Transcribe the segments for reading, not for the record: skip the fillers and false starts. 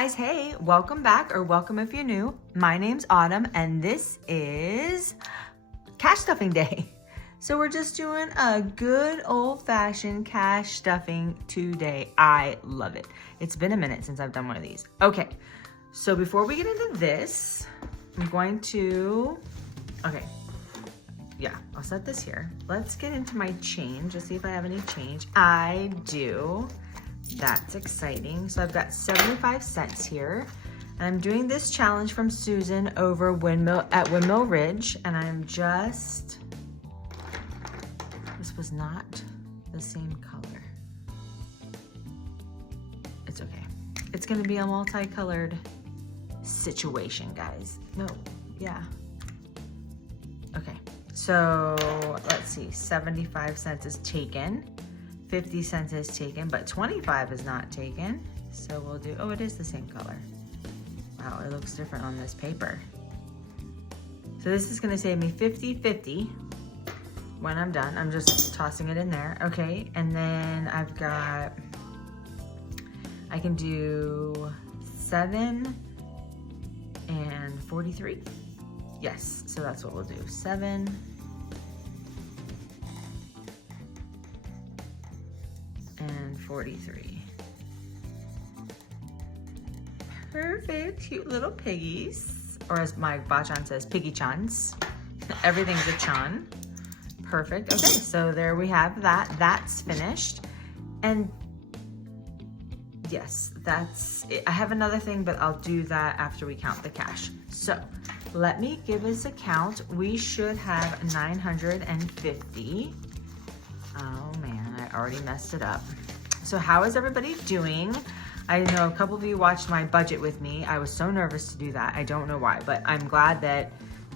guys, hey, welcome back, or welcome if you're new. My name's Autumn and this is cash stuffing day. So we're just doing a good old-fashioned cash stuffing today. I love it. It's been a minute since I've done one of these. Okay, so before we get into this, I'm going to, I'll set this here. Let's get into my change. Let's see if I have any change. I do. That's exciting. So I've got 75 cents here. And I'm doing this challenge from Susan over Windmill Ridge. And I'm just, this was not the same color. It's okay. It's gonna be a multicolored situation, guys. No, yeah. Okay, so let's see, 75 cents is taken. 50 cents is taken, but 25 is not taken. So we'll do, oh, it is the same color. Wow, it looks different on this paper. So this is gonna save me 50-50 when I'm done. I'm just tossing it in there, okay? And then I've got, I can do 7 and 43. Yes, so that's what we'll do, 7 and 43. Perfect, cute little piggies. Or as my bachan says, piggy chans. Everything's a chan. Perfect, okay, so there we have that. That's finished. And yes, that's it. I have another thing, but I'll do that after we count the cash. So let me give us a count. We should have 950. Oh man, I already messed it up. So how is everybody doing? I know a couple of you watched my budget with me. I was so nervous to do that. I don't know why, but I'm glad that,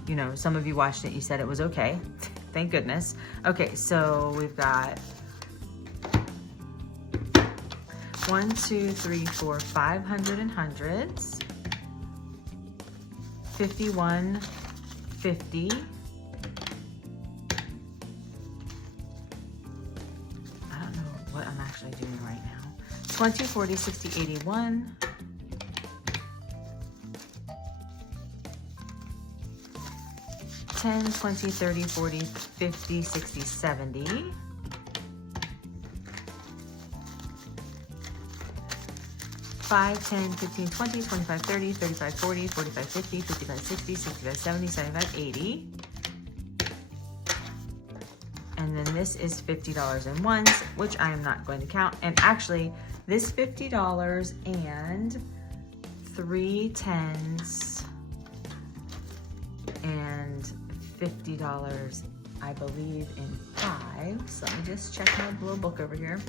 you know, some of you watched it. You said it was okay. Thank goodness. Okay, so we've got 1, 2, 3, 4, 500 and hundreds. 51, 50. I don't know what I'm actually doing right now. 20, 40, 60, 81. 10, 20, 30, 40, 50, 60, 70. 5, 10, 15, 20, 25, 30, 35, 40, 45, 50, 55, 60, 65, 70, 75, 80. And then this is $50 in ones, which I am not going to count. And actually, this $50 and 3 10s and $50, I believe, in 5s. Let me just check my little book over here.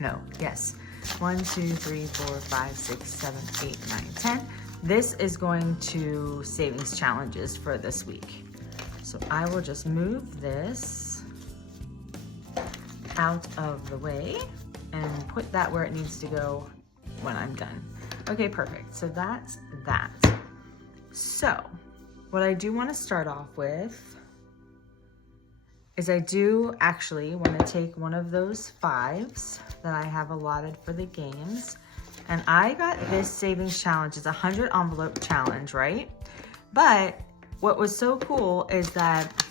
No, yes. 1, 2, 3, 4, 5, 6, 7, 8, 9, 10. This is going to savings challenges for this week. So I will just move this out of the way and put that where it needs to go when I'm done. Okay, perfect. So that's that. So what I do want to start off with is I do actually want to take one of those 5s that I have allotted for the games. And I got this savings challenge. It's a 100 envelope challenge, right? But what was so cool is that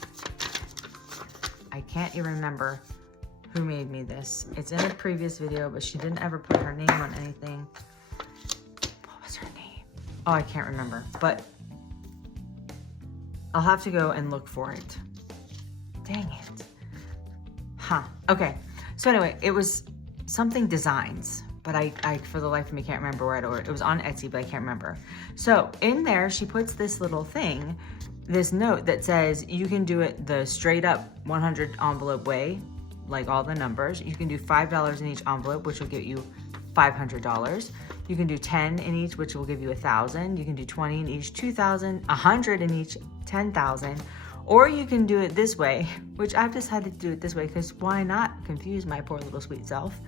I can't even remember who made me this. It's in a previous video, but she didn't ever put her name on anything. What was her name? Oh, I can't remember, but I'll have to go and look for it. Dang it. Huh, okay. So anyway, it was something designs, but I for the life of me can't remember where I ordered. It was on Etsy, but I can't remember. So in there, she puts this little thing, this note that says you can do it the straight up 100 envelope way, like all the numbers. You can do $5 in each envelope, which will get you $500. You can do 10 in each, which will give you 1,000. You can do 20 in each, 2,000, 100 in each, 10,000. Or you can do it this way, which I've decided to do it this way because why not confuse my poor little sweet self?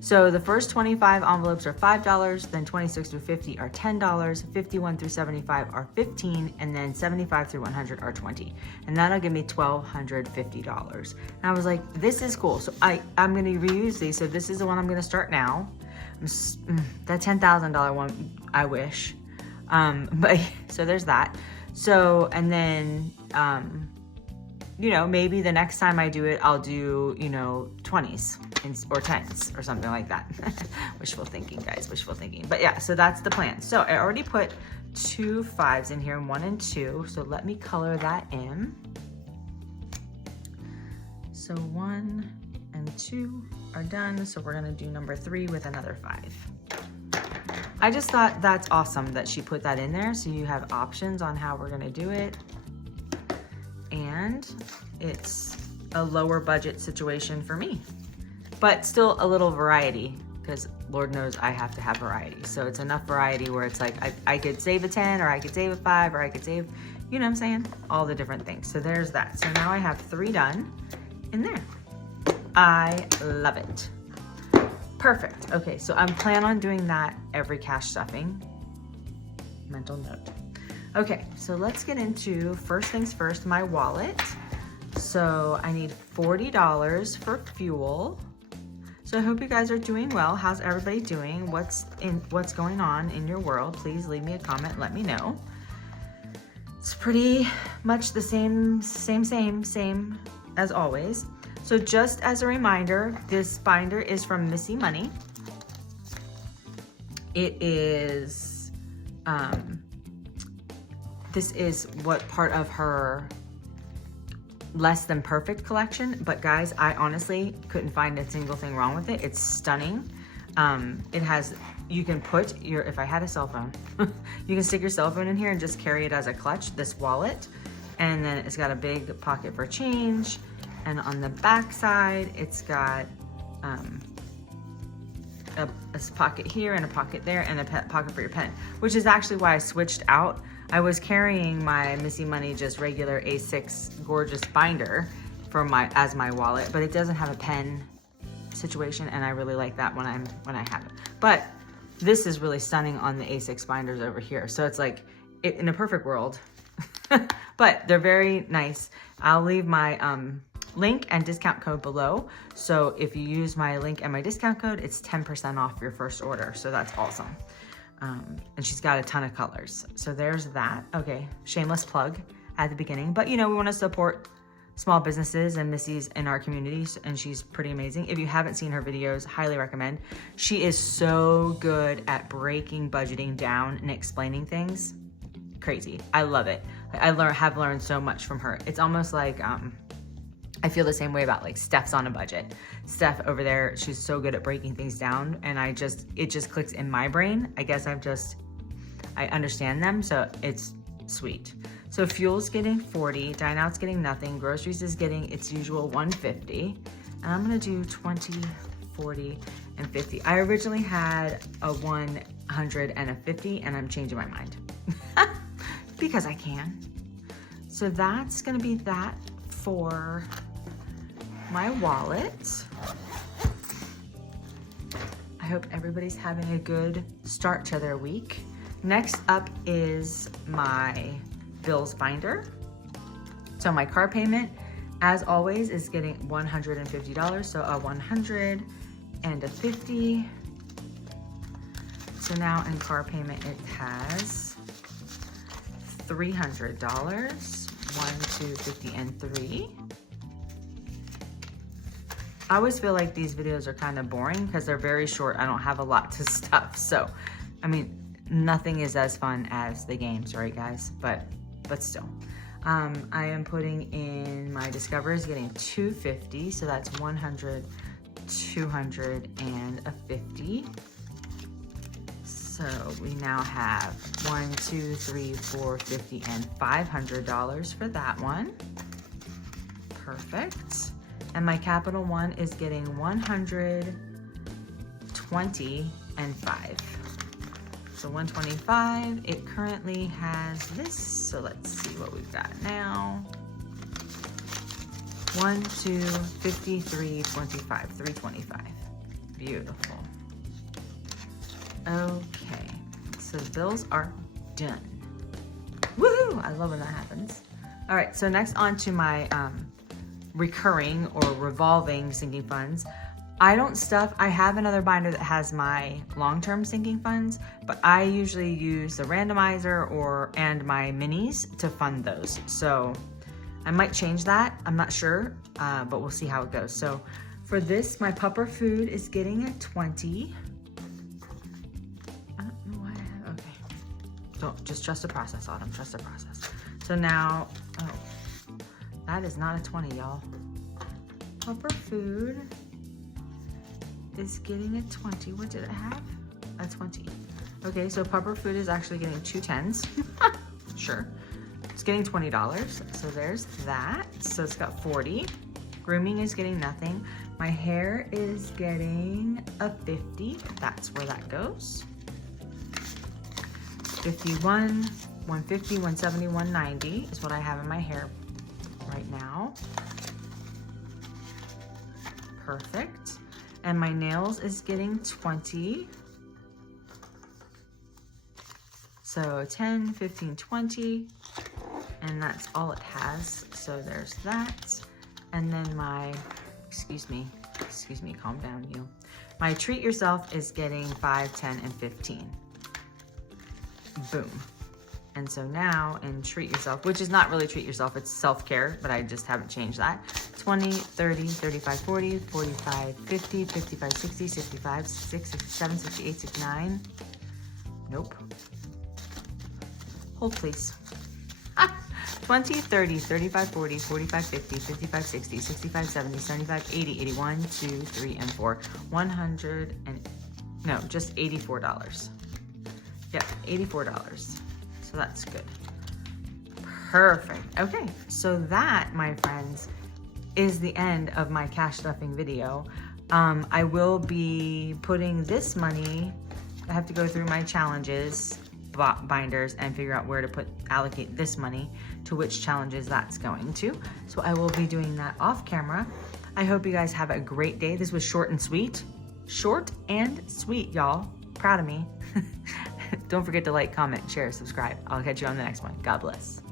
So the first 25 envelopes are $5, then 26 through 50 are $10, 51 through 75 are $15, and then 75 through 100 are $20. And that'll give me $1,250. And I was like, this is cool. So I'm gonna reuse these. So this is the one I'm gonna start now. That $10,000 one, I wish. But so there's that. So, and then, you know, maybe the next time I do it, I'll do, you know, 20s or 10s or something like that. Wishful thinking, guys, wishful thinking. But yeah, so that's the plan. So I already put 2 5s in here, 1 and 2. So let me color that in. So 1 and 2 are done. So we're gonna do number 3 with another 5. I just thought that's awesome that she put that in there. So you have options on how we're gonna do it. And it's a lower budget situation for me, but still a little variety, because Lord knows I have to have variety. So it's enough variety where it's like, I could save a 10, or I could save a 5, or I could save, you know what I'm saying? All the different things. So there's that. So now I have 3 done in there. I love it. Perfect. Okay, so I'm planning on doing that every cash stuffing. Mental note. Okay, so let's get into, first things first, my wallet. So I need $40 for fuel. So I hope you guys are doing well. How's everybody doing? What's going on in your world? Please leave me a comment, let me know. It's pretty much the same as always. So just as a reminder, this binder is from Missy Money. It is, this is what part of her less than perfect collection, but guys, I honestly couldn't find a single thing wrong with it. It's stunning. It has, you can put your, if I had a cell phone, you can stick your cell phone in here and just carry it as a clutch, this wallet. And then it's got a big pocket for change. And on the back side, it's got a pocket here and a pocket there and a pocket for your pen, which is actually why I switched out. I was carrying my Missy Money just regular A6 gorgeous binder for as my wallet, but it doesn't have a pen situation, and I really like that when I have it. But this is really stunning on the A6 binders over here. So it's like in a perfect world, but they're very nice. I'll leave my link and discount code below. So if you use my link and my discount code, it's 10% off your first order. So that's awesome. And she's got a ton of colors. So there's that. Okay, shameless plug at the beginning. But you know, we want to support small businesses and Missy's in our communities, and she's pretty amazing. If you haven't seen her videos, highly recommend. She is so good at breaking budgeting down and explaining things. Crazy. I love it. I have learned so much from her. It's almost like I feel the same way about like Steph's on a budget. Steph over there, she's so good at breaking things down, and it just clicks in my brain. I guess I understand them, so it's sweet. So fuel's getting 40, dine out's getting nothing, groceries is getting its usual 150, and I'm gonna do 20, 40, and 50. I originally had a 100 and a 50, and I'm changing my mind because I can. So that's gonna be that for my wallet. I hope everybody's having a good start to their week. Next up is my bills binder. So my car payment, as always, is getting $150. So a 100 and a 50. So now in car payment, it has $300. 1, 2, 50, and 3. I always feel like these videos are kind of boring because they're very short. I don't have a lot to stuff. So, I mean, nothing is as fun as the games, right, guys? But still. I am putting in my Discoveries, getting 250. So that's 100, 200, and a 50. So we now have 1, 2, 3, 4, 50, and $500 for that one. Perfect. And my Capital One is getting 100, 20, and 5. So 125, it currently has this. So let's see what we've got now. 1, 2, 53, 25, 325. Beautiful. Okay, so the bills are done. Woohoo! I love when that happens. All right, so next on to my recurring or revolving sinking funds. I don't stuff, I have another binder that has my long-term sinking funds, but I usually use the randomizer and my minis to fund those. So I might change that, I'm not sure, but we'll see how it goes. So for this, my pupper food is getting a 20. I don't know why I have, okay. Just trust the process, Autumn, trust the process. So now, oh, that is not a 20, y'all. Pupper food is getting a 20. What did it have? A 20. Okay, so pupper food is actually getting 2 10s. Sure. It's getting $20. So there's that. So it's got 40. Grooming is getting nothing. My hair is getting a 50. That's where that goes. 51, 150, 170, 190 is what I have in my hair right now. Perfect. And my nails is getting 20. So 10, 15, 20. And that's all it has. So there's that. And then my, excuse me, calm down you. My treat yourself is getting 5, 10, and 15. Boom. And so now in treat yourself, which is not really treat yourself, it's self-care, but I just haven't changed that. 20, 30, 35, 40, 45, 50, 55, 60, 65, 66, 67, 68, 69. Nope. Hold please. 20, 30, 35, 40, 45, 50, 55, 60, 65, 70, 75, 80, 81, 2, 3, and 4. 100 and, no, just $84. Yep, $84. So that's good. Perfect. Okay, so that, my friends, is the end of my cash stuffing video. I will be putting this money, I have to go through my challenges binders and figure out where to allocate this money to which challenges that's going to. So I will be doing that off camera. I hope you guys have a great day. This was short and sweet. Short and sweet, y'all. Proud of me. Don't forget to like, comment, share, subscribe. I'll catch you on the next one. God bless.